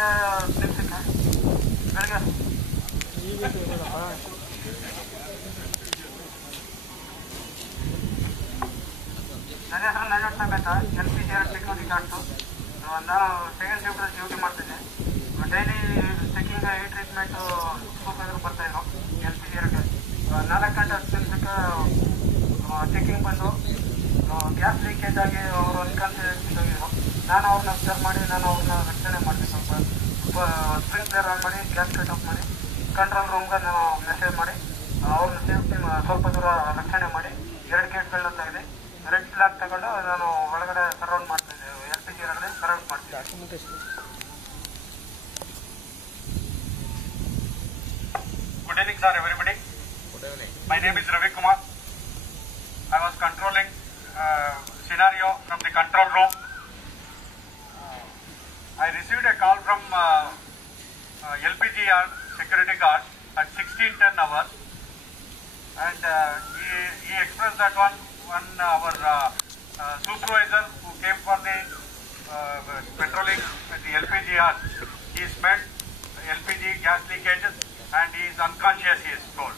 ನನ್ನ ಹೆಸರು ನಜರ್ ಸಮೇತ LPG ಟೆಕ್ನಾಲಜಿ ಕಾರ್ಡ್ಸು. ನಾನು ಸೆಕೆಂಡ್ ಶಿಫ್ಟ್ ಡ್ಯೂಟಿ ಮಾಡ್ತಿದ್ದೆ. ಡೈಲಿ ಚೆಕಿಂಗ್ ಈ ಟ್ರೀಟ್ಮೆಂಟು ಸೂಪರ್ವೈಸರ್ ಬರ್ತಾಯಿದ್ರು. LPG 4 ಗಂಟೆ 10 ನಿಮಿಷಕ್ಕೆ ಚೆಕಿಂಗ್ ಬಂದು ಗ್ಯಾಸ್ ಲೀಕೇಜ್ ಆಗಿ ಅವರು ಅನ್ಕಾನ್ಸಿಯಸ್ ಹೋಗಿದ್ರು. ನಾನು ಅವ್ರನ್ನ ಅಬ್ಸರ್ವ್ ಮಾಡಿ ನಾನು ಅವ್ರನ್ನ ರಕ್ಷಣೆ ಮಾಡಿದೆ. ಸ್ವಲ್ಪ ಸ್ಪ್ರಿಂಕ್ಲರ್ ಆನ್ ಮಾಡಿ ಗ್ಯಾಸ್ ಕಟ್ ಆಫ್ ಮಾಡಿ ಕಂಟ್ರೋಲ್ ರೂಮ್ಗೆ ನಾನು ಮೆಸೇಜ್ ಮಾಡಿ ಅವ್ರನ್ನ ಸೇಫ್ಟಿ ಸ್ವಲ್ಪ ದೂರ ರಕ್ಷಣೆ ಮಾಡಿ 2 ಗೇಟ್ಗಳನ್ನ ತೆಗೆದು ರೆಡ್ ಫ್ಲಾಗ್ ತಗೊಂಡು ನಾನು ಒಳಗಡೆ ಸರೌಂಡ್ ಮಾಡ್ತಿದ್ದೆ. LPG ಒಳಗಡೆ ಸರೌಂಡ್ ಮಾಡ್ತಿದ್ದೆ. Good evening, sir, everybody. Good evening. My name is Ravi Kumar. I was controlling scenario from the control room. I received a call from LPG security guard at 16:10 hours, and he expressed that one our supervisor who came for the patrolling at the LPG yard, he smelled LPG gas leakages and he is unconscious, he is told.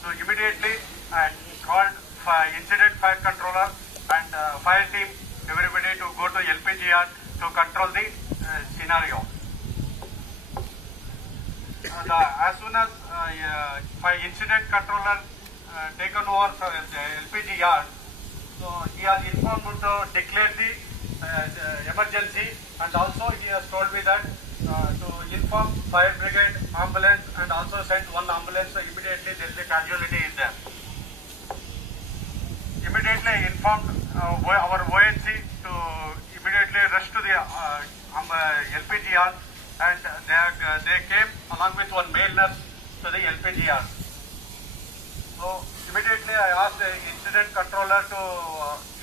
So immediately I called incident fire controller and fire team, everybody to go to LPG yard to control the scenario. As soon as incident controller taken over the LPG yard, so he has informed to declare the emergency, and also he has told me that to inform fire brigade, ambulance, and also send one ambulance. So immediately there is a casualty is there. Immediately I informed our ONC to immediately rush to the LPG yard, and they came along with one male nurse to the LPG yard. So immediately I asked the incident controller to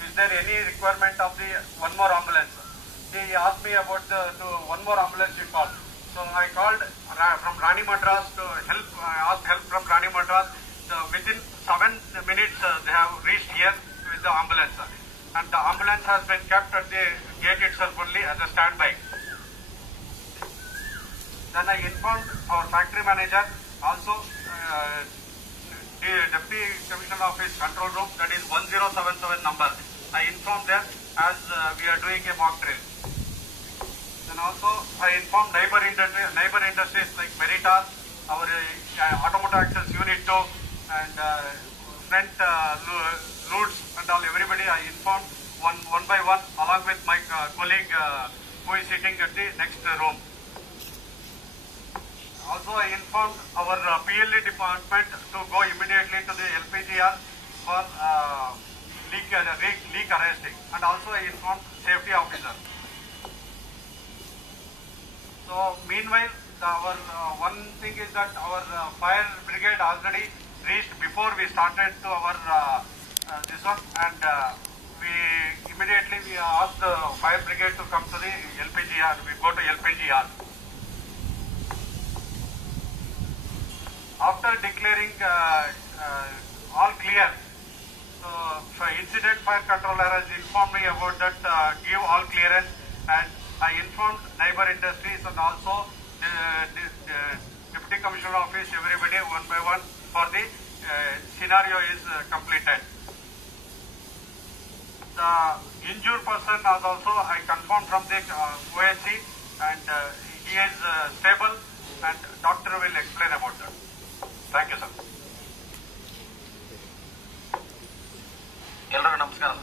is there any requirement of the one more ambulance. He asked me about to one more ambulance he called. So I called from Rani Madras to help. I asked help from Rani Madras. So within 7 minutes they have reached here with the ambulance, and the ambulance has been kept at the gate itself only as a standby. Then I informed our factory manager, also the Deputy Commissioner Office control room, that is 1077 number. I informed them as we are doing a mock drill. Then also I informed neighbor industries like Veritas, our automotive access unit 2, and front Loots and all, everybody I informed one by one along with my colleague who is sitting at the next room. Also I informed our PLE department to go immediately to the LPGR for leak arresting, and also I informed safety officer. So meanwhile our one thing is that our fire brigade already reached before we started to our this one, and we immediately asked the fire brigade to come to the LPGR. We go to LPGR. After declaring all clear, so incident fire controller has informed me about that give all clearance, and I informed neighbor industries and also the Deputy Commissioner Office, everybody one by one for the scenario is completed. The injured person has also I confirmed from the ONC, and he is stable, and doctor will explain about that. Thank you, sir. ಎಲ್ಲರಿಗೂ ನಮಸ್ಕಾರ.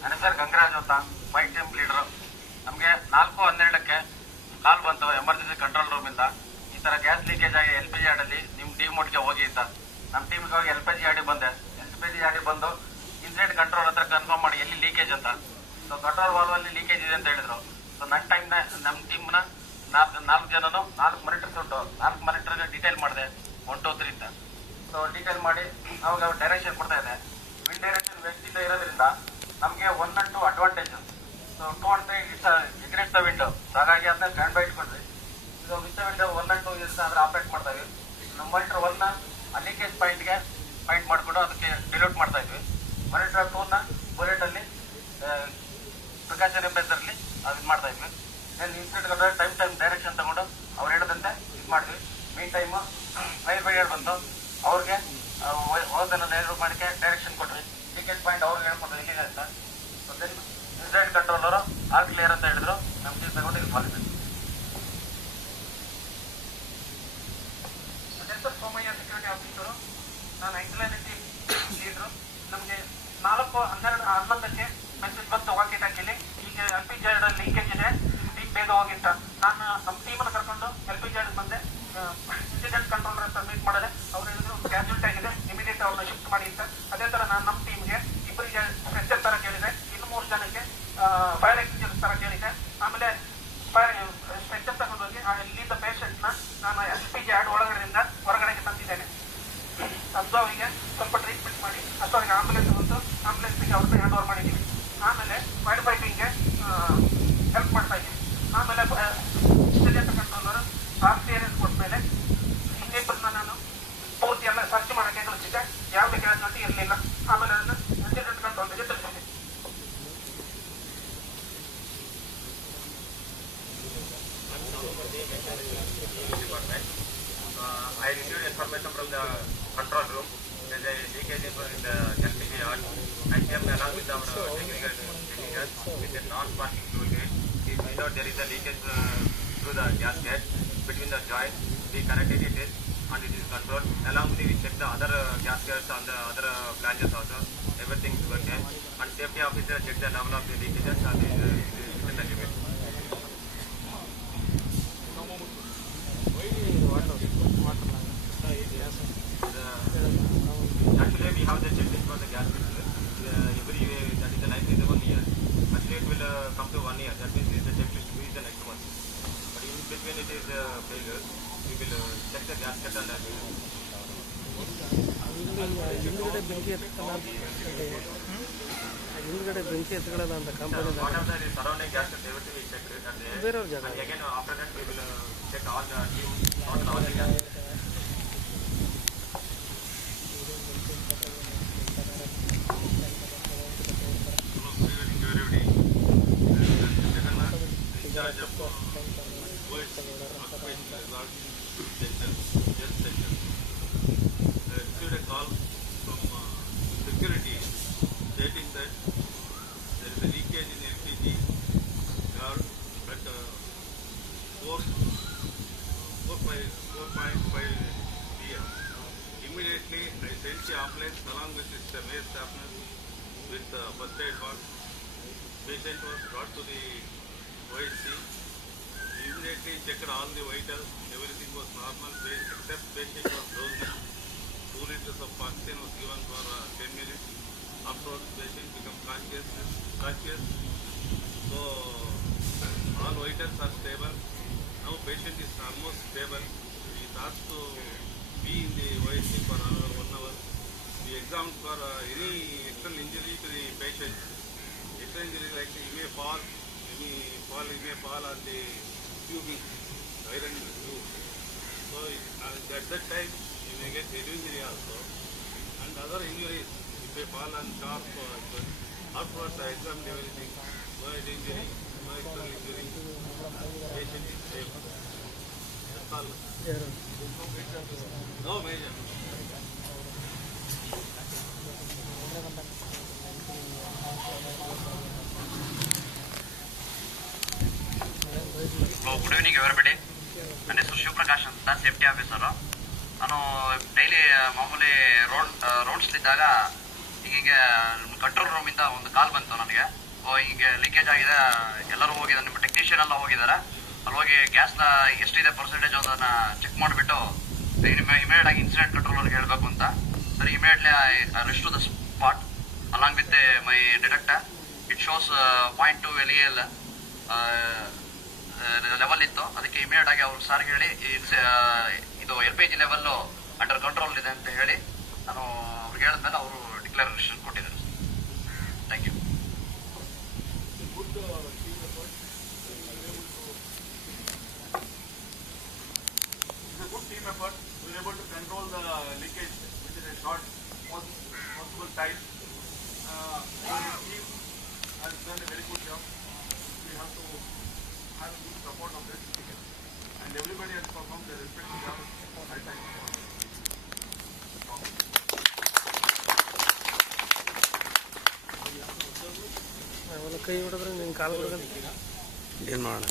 ನನ್ನ ಹೆಸರು ಗಂಗರಾಜ್ ಅಂತ, fight team leader. ನಮಗೆ 4:12ಕ್ಕೆ ಕಾಲ್ ಬಂತು emergency control room ಇಂದ, ಈ ತರ ಗ್ಯಾಸ್ ಲೀಕೇಜ್ ಆಗಿ LPG ಯಾರ್ಡಲ್ಲಿ ನಿಮ್ ಡಿಮೋಟ್ಗೆ ಹೋಗಿ ಅಂತ. ನಮ್ಮ ಟೀಮ್ಗೆ ಹೋಗಿ LPG ಯಾರ್ಡಿಗೆ ಬಂದೆ. LPG ಯಾರ್ಡಿಗೆ ಬಂದು ಇನ್ಸಿಡೆಂಟ್ ಕಂಟ್ರೋಲ್ ಹತ್ರ ಕನ್ಫರ್ಮ್ ಮಾಡಿ ಎಲ್ಲಿ ಲೀಕೇಜ್ ಅಂತ. ಸೊ ಕಂಟ್ರೋಲ್ ವಾಲ್ವ್ ಅಲ್ಲಿ ಲೀಕೇಜ್ ಇದೆ ಅಂತ ಹೇಳಿದ್ರು. ಸೊ ನನ್ನ ಟೈಮ್ ನಮ್ಮ ಟೀಮ್ನ 4 ಜನನು 4 ಮಾನಿಟರ್ಸ್ ಉಂಟು, 4 ಮಾನಿಟರ್ಗೆ ಡೀಟೇಲ್ ಮಾಡಿದೆ 1 2 3 ಅಂತ. ಸೊ ಡೀಟೇಲ್ ಮಾಡಿ ಅವಾಗ ಡೈರೆಕ್ಷನ್ ಕೊಡ್ತಾ ಇದೆ. ವಿಂಡ್ ಡೈರೆಕ್ಷನ್ ವೆಸ್ಟ್ ಇಂದ ಇರೋದ್ರಿಂದ ನಮಗೆ 1 and 2 advantage. So 2 and 3 it's against the window, ಹಾಗಾಗಿ ಅದನ್ನ ಸ್ಟ್ಯಾಂಡ್ ಬೈ ಇಟ್ಕೊಂಡ್ವಿ. ಇದು ಮಿಸ್ ವಿಂಡೋ 1 and 2 ಇರುತ್ತೆ, ಅದ್ರ ಆಪರೇಟ್ ಮಾಡ್ತಾ ಇದ್ವಿ. ನಮ್ಮ ಮಾನಿಟರ್ 1ನ ಲೀಕೇಜ್ ಪಾಯಿಂಟ್ಗೆ ಪಾಯಿಂಟ್ ಮಾಡಿಕೊಂಡು ಅದಕ್ಕೆ ಡಿಲೂಟ್ ಮಾಡ್ತಾ ಇದ್ವಿ. ಮಾನಿಟರ್ 2ನ ಬುಲೆಟ್ ಅಲ್ಲಿ ಪ್ರಿಕಾಷನ್ ಎಂಬೆಸರ್ಲಿ ಅದು ಮಾಡ್ತಾ ಇದ್ವಿ. ಇನ್ಸ್ಟೆಂಟ್ ಟೈಮ್ ಡೈರೆಕ್ಷನ್ ತಗೊಂಡು ಮಾಡಿದ್ವಿ. ಮೀನ್ ಟೈಮ್ ಫೈರ್ ಬ್ರಿಗೇಡ್ ಬಂತು, ಅವ್ರಿಗೆ ಹೋದನ್ನ ಲೇಔಟ್ ಮಾಡಕ್ಕೆ ಡೈರೆಕ್ಷನ್ ಕೊಟ್ವಿ. ಲೀಕೇಜ್ ಪಾಯಿಂಟ್ ಅವ್ರಿಗೆ ಹೇಳ್ಕೊಟ್ವಿ ಇಲ್ಲಿದೆ ಅಂತ. Then incident controller all clear ಅಂತ ಹೇಳಿದ್ರು. ನಮ್ಗೆ ತಗೊಂಡು ಇದು ಮಾಡಿದ್ವಿ. ಸೋಮಯ್ಯ ಸೆಕ್ಯೂರಿಟಿ ಆಫೀಸರು, ನಾನು ಇಂಟೆಲಿಜೆನ್ಸಿ ಲೀಡ್ರು. ನಮಗೆ 4:11 ಮೆಸೇಜ್ ಬಂತು ವಾಕಿ ಟಾಕಿಲಿ, ಈಗ LPG ಲೀಕೇಜ್ ಇದೆ, ಈಗ ಬೇಗ ಹೋಗಿಂತ. ನಾನು ನಮ್ಮ ಟೀಮನ್ನು ಕರ್ಕೊಂಡು LPG ಬಂದೆ. ಇನ್ಸಿಡೆಂಟ್ ಕಂಟ್ರೋಲರ್ ಅಂತ ಮೀಟ್ ಮಾಡಿದೆ. ಅವ್ರು ಹೇಳಿದ್ರು ಕ್ಯಾಶುಯಾಲಿಟಿ ಆಗಿದೆ, ಇಮಿಡಿಯೇಟ್ ಅವ್ರನ್ನ ಶಿಫ್ಟ್ ಮಾಡಿ ಅಂತ. ಅದೇ ಥರ ನಾನು ನಮ್ಮ ಟೀಮ್ಗೆ ಇಬ್ಬರಿಗೆ ಸ್ಟ್ರೆಚರ್ ಥರ ಕೇಳಿದೆ, ಇನ್ನು 3 ಜನಕ್ಕೆ ಫೈರ್ ಎಕ್ಸ್ಟಿಂಗ್ವಿಷರ್ ಥರ ಕೇಳಿದೆ. ಆಮೇಲೆ ಸ್ಟ್ರೆಚರ್ ತಗೊಂಡೋಗಿ ಇಲ್ಲಿದ್ದ ಪೇಷಂಟ್ನ ನಾನು LPG ಒಳಗಡೆಯಿಂದ ಹೊರಗಡೆಗೆ ತಂದಿದ್ದೇನೆ. ತಂದು ಅವರಿಗೆ ಸ್ವಲ್ಪ ಟ್ರೀಟ್ಮೆಂಟ್ ಮಾಡಿ ಅಷ್ಟೊಂದು ಆಂಬುಲೆನ್ಸ್ ಬಂತು. ಆಂಬುಲೆನ್ಸ್ಗೆ ಅವ್ರನ್ನ ಹ್ಯಾಂಡ್ ಓವರ್ ಮಾಡಿದ್ದೀವಿ. ಆಮೇಲೆ ಫೈರ್ ಫೈಟಿಂಗ್ಗೆ ಹೆಲ್ಪ್ ಮಾಡ್ತಾ ಇದ್ದೀವಿ. ಆಮೇಲೆ ಇನ್ಸಿಡೆಂಟ್ ಕಂಟ್ರೋಲರ್ RCRS ಕೊಟ್ಮೇಲೆ ಇನ್ನಿಬ್ಬರನ್ನ ನಾನು ಪೂರ್ತಿ ಎಲ್ಲ ಸರ್ಚ್ ಮಾಡೋಕ್ಕೆ ಕಳಿಸಿದ್ದೆ. ಯಾವುದೇ ಕ್ಯಾಶುಯಾಲಿಟಿ ಇರಲಿಲ್ಲ. ಆಮೇಲೆ ಅದನ್ನು incident ಕಂಟ್ರೋಲ್ಗೆ ತಿಳಿಸಿದ್ದೆ. I received information from the control room. There is a leakage in the LPG yard. I came along with our technical engineers with a non-sparking tool gate. We find out there is a leakage through the gasket between the joints. We connected it and it is controlled. Along with it, we checked the other gaskets on the other flanges also. Everything is okay. And safety officer checked the level of the leakages and it is within the limit. Actually, we have the checklist for the gas filter. Every that is the life is 1 year. Actually, it will come to 1 year. That means the checklist is the next month. But in between it is failure. We will check the gasket and ಹಿಂದ್ಗಡೆ ಬೆಂಕಿ ಎತ್ಕೊಳ್ಳೋದು ಅಂತ company surrounding gasket everything we checked and ಬೇರೆಯವ್ರ ಜಾಗ. again after that we will check all the team total all the gaskets. charge of voice occupation resort station, jet station. I received a call from security stating that there is a leakage in LPG yard at 4.5 p.m. Immediately, I sent the ambulance along with its male staffness with first aid box. Patient was brought to the OHC. Immediately checked all the vitals. Everything was normal, except patient was dozing. 2 liters of oxygen was given for 10 minutes. Afterwards, patient became conscious. So all vitals are stable. Now patient is almost stable. He is asked to be in the OHC for another 1 hour. We examined for any external injury to the patient. External injury like he may fall on the tubing, iron tube. So at that time he may get head injury also and other injuries. If they fall on sharp, afterwards I examined everything. No head injury, no external injury. Patient is safe. That's all. No major. Good evening everybody. ನನ್ನ ಹೆಸರು ಶಿವಪ್ರಕಾಶ್ ಅಂತ, safety officer. ನಾನು daily ಮಾಮೂಲಿ ರೋಡ್ಸ್ಲಿದ್ದಾಗ ಹೀಗೆ control ರೂಮಿಂದ ಒಂದು ಕಾಲ್ ಬಂತು ನನಗೆ. ಹೀಗೆ ಲೀಕೇಜ್ ಆಗಿದೆ, ಎಲ್ಲರೂ ಹೋಗಿದ್ದಾರೆ, ನಿಮ್ಮ ಟೆಕ್ನಿಷಿಯನ್ ಎಲ್ಲ ಹೋಗಿದ್ದಾರೆ, ಅಲ್ಲಿ ಹೋಗಿ ಗ್ಯಾಸ್ನ ಎಷ್ಟಿದೆ ಪರ್ಸೆಂಟೇಜ್ ಅದನ್ನು ಚೆಕ್ ಮಾಡಿಬಿಟ್ಟು ಇಮಿಡಿಯೇಟ್ ಆಗಿ ಇನ್ಸಿಡೆಂಟ್ ಕಂಟ್ರೋಲರ್ಗೆ ಹೇಳಬೇಕು ಅಂತ. ಸರಿ, immediately I rest to the spot along with my detector. It shows 0.2 LEL level ಇತ್ತು. ಅದಕ್ಕೆ ಇಮಿಡಿಯೇಟ್ ಆಗಿ ಅವ್ರು ಸಾರ್ ಹೇಳಿ ಇದು LPG ಲೆವೆಲ್ ಅಂಡರ್ ಕಂಟ್ರೋಲ್ ಇದೆ ಅಂತ ಹೇಳಿ ನಾನು ಅವ್ರಿಗೆ ಹೇಳಿದ್ಮೇಲೆ ಅವರು ಡಿಕ್ಲರೇಷನ್ ಕೊಟ್ಟಿದ್ದಾರೆ. Thank you. Good team effort. We were able to control the leakage within a short possible time. The team has done a very good job. We have to have good support of this. And everybody has performed their respective job. I thank you. ಅವನ ಕೈ ಹೊಡೆದ್ರೆ ನಿನ್ನ ಕಾಲು ಹೊಡೆದ್ರೆ ಏನು ಮಾಡೋಣ.